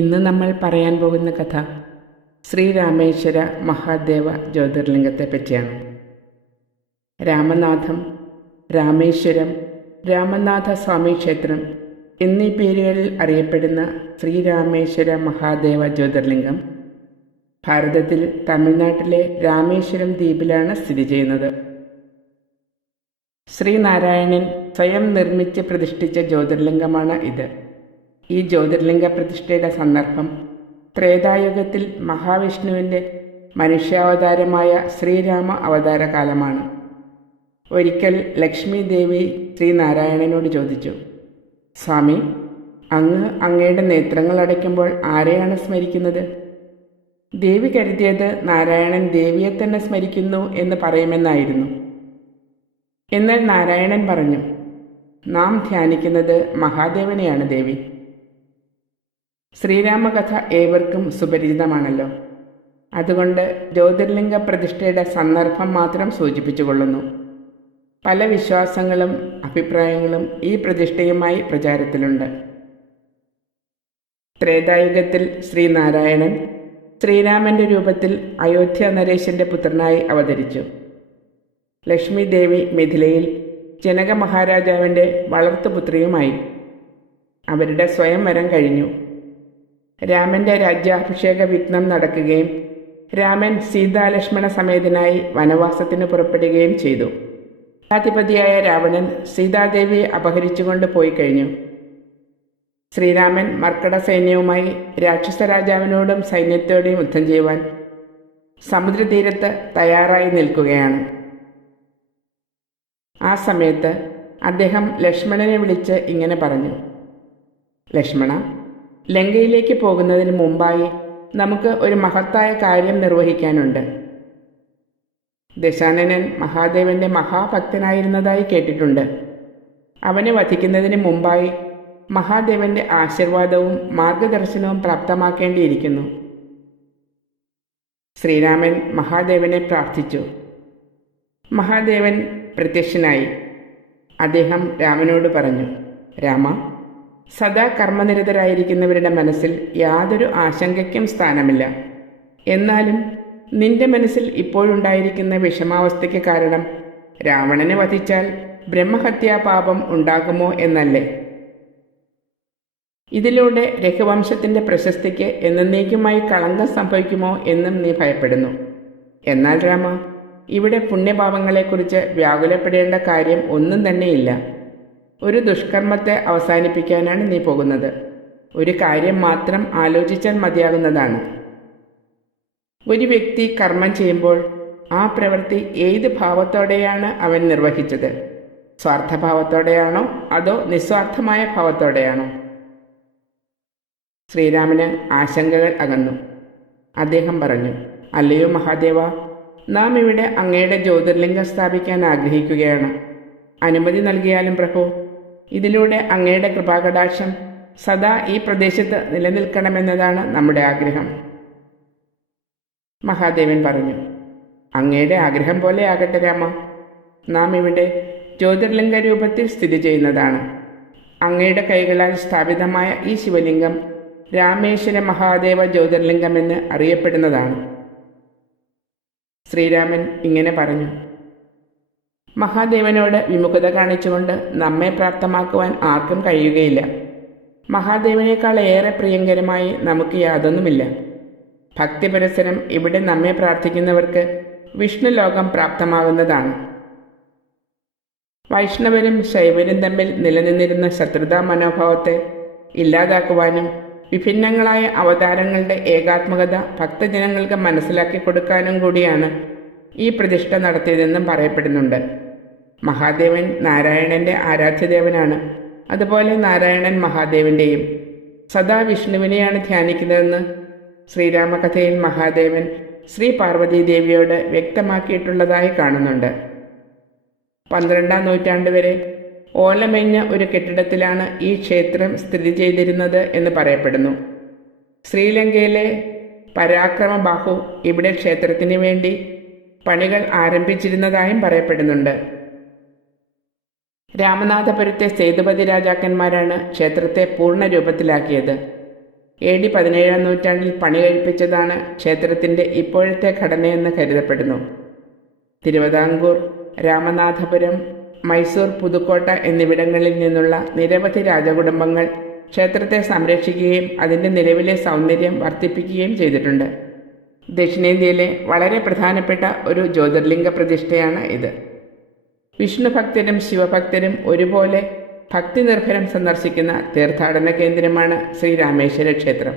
ഇന്ന് നമ്മൾ പറയാൻ പോകുന്ന കഥ ശ്രീരാമേശ്വര മഹാദേവ ജ്യോതിർലിംഗത്തെ പറ്റിയാണ്. രാമനാഥം, രാമേശ്വരം, രാമനാഥ സ്വാമി ക്ഷേത്രം എന്നീ പേരുകളിൽ അറിയപ്പെടുന്ന ശ്രീരാമേശ്വര മഹാദേവ ജ്യോതിർലിംഗം ഭാരതത്തിൽ തമിഴ്നാട്ടിലെ രാമേശ്വരം ദ്വീപിലാണ് സ്ഥിതി ചെയ്യുന്നത്. ശ്രീനാരായണൻ സ്വയം നിർമ്മിച്ച് പ്രതിഷ്ഠിച്ച ജ്യോതിർലിംഗമാണ് ഇത്. ഈ ജ്യോതിർലിംഗ പ്രതിഷ്ഠയുടെ സന്ദർഭം ത്രേതായുഗത്തിൽ മഹാവിഷ്ണുവിൻ്റെ മനുഷ്യാവതാരമായ ശ്രീരാമ അവതാര കാലമാണ്. ഒരിക്കൽ ലക്ഷ്മി ദേവി ശ്രീനാരായണനോട് ചോദിച്ചു, സ്വാമി, അങ്ങയുടെ നേത്രങ്ങൾ അടയ്ക്കുമ്പോൾ ആരെയാണ് സ്മരിക്കുന്നത്? ദേവി കരുതിയത് നാരായണൻ ദേവിയെ തന്നെ സ്മരിക്കുന്നു എന്ന് പറയുമെന്നായിരുന്നു. എന്നാൽ നാരായണൻ പറഞ്ഞു, നാം ധ്യാനിക്കുന്നത് മഹാദേവനെയാണ് ദേവി. ശ്രീരാമകഥ ഏവർക്കും സുപരിചിതമാണല്ലോ. അതുകൊണ്ട് ജ്യോതിർലിംഗ പ്രതിഷ്ഠയുടെ സന്ദർഭം മാത്രം സൂചിപ്പിച്ചുകൊള്ളുന്നു. പല വിശ്വാസങ്ങളും അഭിപ്രായങ്ങളും ഈ പ്രതിഷ്ഠയുമായി പ്രചാരത്തിലുണ്ട്. ത്രേതായുഗത്തിൽ ശ്രീനാരായണൻ ശ്രീരാമന്റെ രൂപത്തിൽ അയോധ്യ നരേശന്റെ പുത്രനായി അവതരിച്ചു. ലക്ഷ്മി ദേവി മിഥിലയിൽ ജനക മഹാരാജാവിൻ്റെ വളർത്തുപുത്രിയുമായി. അവരുടെ സ്വയംവരം കഴിഞ്ഞു. രാമന്റെ രാജ്യാഭിഷേക വിഘ്നം നടക്കുകയും രാമൻ സീതാലക്ഷ്മണ സമേതനായി വനവാസത്തിന് പുറപ്പെടുകയും ചെയ്തു. സേനാധിപതിയായ രാവണൻ സീതാദേവിയെ അപഹരിച്ചുകൊണ്ട് പോയി കഴിഞ്ഞു. ശ്രീരാമൻ മർക്കട സൈന്യവുമായി രാക്ഷസ രാജാവിനോടും സൈന്യത്തോടും യുദ്ധം ചെയ്യുവാൻ സമുദ്രതീരത്ത് തയ്യാറായി നിൽക്കുകയാണ്. ആ സമയത്ത് അദ്ദേഹം ലക്ഷ്മണനെ വിളിച്ച് ഇങ്ങനെ പറഞ്ഞു, ലക്ഷ്മണ, ലങ്കയിലേക്ക് പോകുന്നതിന് മുമ്പായി നമുക്ക് ഒരു മഹത്തായ കാര്യം നിർവഹിക്കാനുണ്ട്. ദശാനനൻ മഹാദേവന്റെ മഹാഭക്തനായിരുന്നതായി കേട്ടിട്ടുണ്ട്. അവനെ വധിക്കുന്നതിന് മുമ്പായി മഹാദേവന്റെ ആശീർവാദവും മാർഗദർശനവും പ്രാപ്തമാക്കേണ്ടിയിരിക്കുന്നു. ശ്രീരാമൻ മഹാദേവനെ പ്രാർത്ഥിച്ചു. മഹാദേവൻ പ്രത്യക്ഷനായി. അദ്ദേഹം രാമനോട് പറഞ്ഞു, രാമ, സദാ കർമ്മനിരതരായിരിക്കുന്നവരുടെ മനസ്സിൽ യാതൊരു ആശങ്കയ്ക്കും സ്ഥാനമില്ല. എന്നാലും നിന്റെ മനസ്സിൽ ഇപ്പോഴുണ്ടായിരിക്കുന്ന വിഷമാവസ്ഥയ്ക്ക് കാരണം രാവണനെ വധിച്ചാൽ ബ്രഹ്മഹത്യാപാപം ഉണ്ടാകുമോ എന്നല്ലേ? ഇതിലൂടെ രഘുവംശത്തിൻ്റെ പ്രശസ്തിക്ക് എന്നേക്കുമായി കളങ്കം സംഭവിക്കുമോ എന്നും നീ ഭയപ്പെടുന്നു. എന്നാൽ രാമ, ഇവിടെ പുണ്യപാപങ്ങളെക്കുറിച്ച് വ്യാകുലപ്പെടേണ്ട കാര്യം ഒന്നും തന്നെയില്ല. ഒരു ദുഷ്കർമ്മത്തെ അവസാനിപ്പിക്കാനാണ് നീ പോകുന്നത്. ഒരു കാര്യം മാത്രം ആലോചിച്ചാൽ മതിയാകുന്നതാണ്. ഒരു വ്യക്തി കർമ്മം ചെയ്യുമ്പോൾ ആ പ്രവൃത്തി ഏത് ഭാവത്തോടെയാണ് അവൻ നിർവഹിച്ചത്? സ്വാർത്ഥഭാവത്തോടെയാണോ അതോ നിസ്വാർത്ഥമായ ഭാവത്തോടെയാണോ? ശ്രീരാമന് ആശങ്കകൾ അകന്നു. അദ്ദേഹം പറഞ്ഞു, അല്ലയോ മഹാദേവ, നാം ഇവിടെ അങ്ങയുടെ ജ്യോതിർലിംഗം സ്ഥാപിക്കാൻ ആഗ്രഹിക്കുകയാണ്. അനുമതി നൽകിയാലും പ്രഭു. ഇതിലൂടെ അങ്ങയുടെ കൃപാകടാക്ഷം സദാ ഈ പ്രദേശത്ത് നിലനിൽക്കണമെന്നതാണ് നമ്മുടെ ആഗ്രഹം. മഹാദേവൻ പറഞ്ഞു, അങ്ങയുടെ ആഗ്രഹം പോലെ ആകട്ടെ രാമ. നാം ഇവിടെ ജ്യോതിർലിംഗ രൂപത്തിൽ സ്ഥിതി ചെയ്യുന്നതാണ്. അങ്ങയുടെ കൈകളാൽ സ്ഥാപിതമായ ഈ ശിവലിംഗം രാമേശ്വര മഹാദേവ ജ്യോതിർലിംഗമെന്ന് അറിയപ്പെടുന്നതാണ്. ശ്രീരാമൻ ഇങ്ങനെ പറഞ്ഞു, മഹാദേവനോട് വിമുഖത കാണിച്ചുകൊണ്ട് നമ്മെ പ്രാപ്തമാക്കുവാൻ ആർക്കും കഴിയുകയില്ല. മഹാദേവനേക്കാൾ ഏറെ പ്രിയങ്കരമായി നമുക്ക് യാതൊന്നുമില്ല. ഭക്തിപരസരം ഇവിടെ നമ്മെ പ്രാർത്ഥിക്കുന്നവർക്ക് വിഷ്ണു ലോകം പ്രാപ്തമാകുന്നതാണ്. വൈഷ്ണവരും ശൈവരും തമ്മിൽ നിലനിന്നിരുന്ന ശത്രുതാ മനോഭാവത്തെ ഇല്ലാതാക്കുവാനും വിഭിന്നങ്ങളായ അവതാരങ്ങളുടെ ഏകാത്മകത ഭക്തജനങ്ങൾക്ക് മനസ്സിലാക്കി കൊടുക്കാനും കൂടിയാണ് ഈ പ്രതിഷ്ഠ നടത്തിയതെന്നും പറയപ്പെടുന്നുണ്ട്. മഹാദേവൻ നാരായണന്റെ ആരാധ്യദേവനാണ്. അതുപോലെ നാരായണൻ മഹാദേവന്റെയും. സദാ വിഷ്ണുവിനെയാണ് ധ്യാനിക്കുന്നതെന്ന് ശ്രീരാമകഥയിൽ മഹാദേവൻ ശ്രീ പാർവതീദേവിയോട് വ്യക്തമാക്കിയിട്ടുള്ളതായി കാണുന്നുണ്ട്. 12ാം നൂറ്റാണ്ട് വരെ ഓലമേഞ്ഞ ഒരു കെട്ടിടത്തിലാണ് ഈ ക്ഷേത്രം സ്ഥിതി ചെയ്തിരുന്നത് എന്ന് പറയപ്പെടുന്നു. ശ്രീലങ്കയിലെ പരാക്രമബാഹു ഇവിടെ ക്ഷേത്രത്തിന് വേണ്ടി പണികൾ ആരംഭിച്ചിരുന്നതായും പറയപ്പെടുന്നുണ്ട്. രാമനാഥപുരത്തെ സേതുപതി രാജാക്കന്മാരാണ് ക്ഷേത്രത്തെ പൂർണ്ണ രൂപത്തിലാക്കിയത്. AD 17-ാം നൂറ്റാണ്ടിൽ പണി കഴിപ്പിച്ചതാണ് ക്ഷേത്രത്തിൻ്റെ ഇപ്പോഴത്തെ ഘടനയെന്ന് കരുതപ്പെടുന്നു. തിരുവിതാംകൂർ, രാമനാഥപുരം, മൈസൂർ, പുതുക്കോട്ട എന്നിവിടങ്ങളിൽ നിന്നുള്ള നിരവധി രാജകുടുംബങ്ങൾ ക്ഷേത്രത്തെ സംരക്ഷിക്കുകയും അതിൻ്റെ നിലവിലെ സൗന്ദര്യം വർദ്ധിപ്പിക്കുകയും ചെയ്തിട്ടുണ്ട്. ദക്ഷിണേന്ത്യയിലെ വളരെ പ്രധാനപ്പെട്ട ഒരു ജ്യോതിർലിംഗ പ്രതിഷ്ഠയാണ് ഇത്. വിഷ്ണു ഭക്തരും ശിവഭക്തരും ഒരുപോലെ ഭക്തി നിർഭരം സന്ദർശിക്കുന്ന തീർത്ഥാടന കേന്ദ്രമാണ് ശ്രീരാമേശ്വര ക്ഷേത്രം.